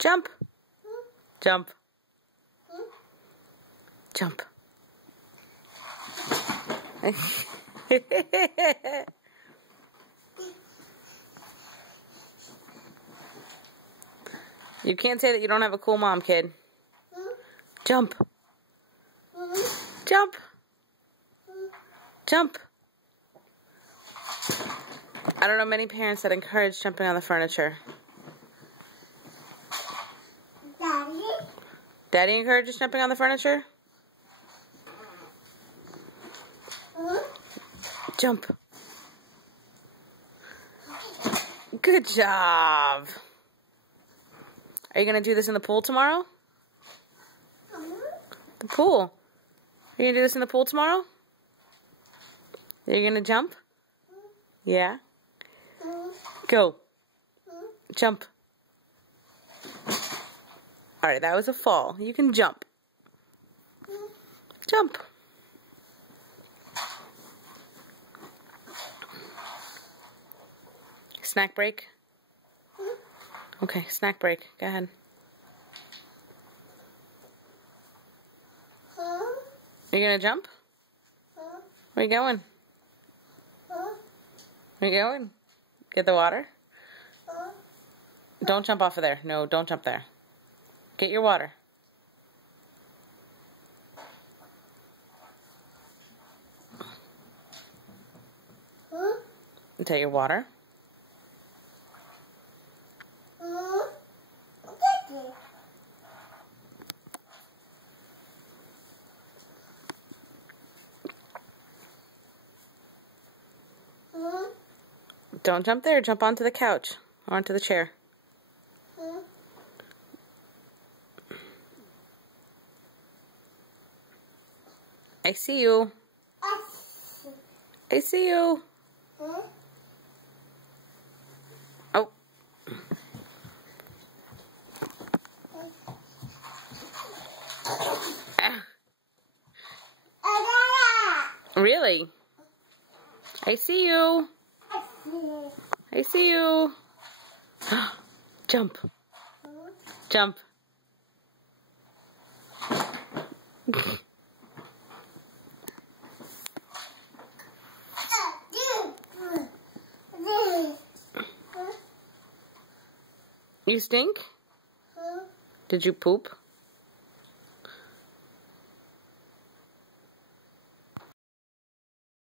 Jump. Jump. Jump. You can't say that you don't have a cool mom, kid. Jump. Jump. Jump. I don't know many parents that encourage jumping on the furniture. Daddy? Daddy encourages jumping on the furniture? Jump. Good job. Are you going to do this in the pool tomorrow? The pool. Are you going to do this in the pool tomorrow? Are you going to jump? Yeah? Go. Jump. Alright, that was a fall. You can jump. Jump. Snack break? Okay, snack break. Go ahead. Are you gonna jump? Where you going? Where you going? Get the water? Don't jump off of there. No, don't jump there. Get your water. Take your water. Don't jump there. Jump onto the couch or onto the chair. I see you. I see you. Oh. Really? I see you. I see you. Jump. Jump. You stink? Did you poop?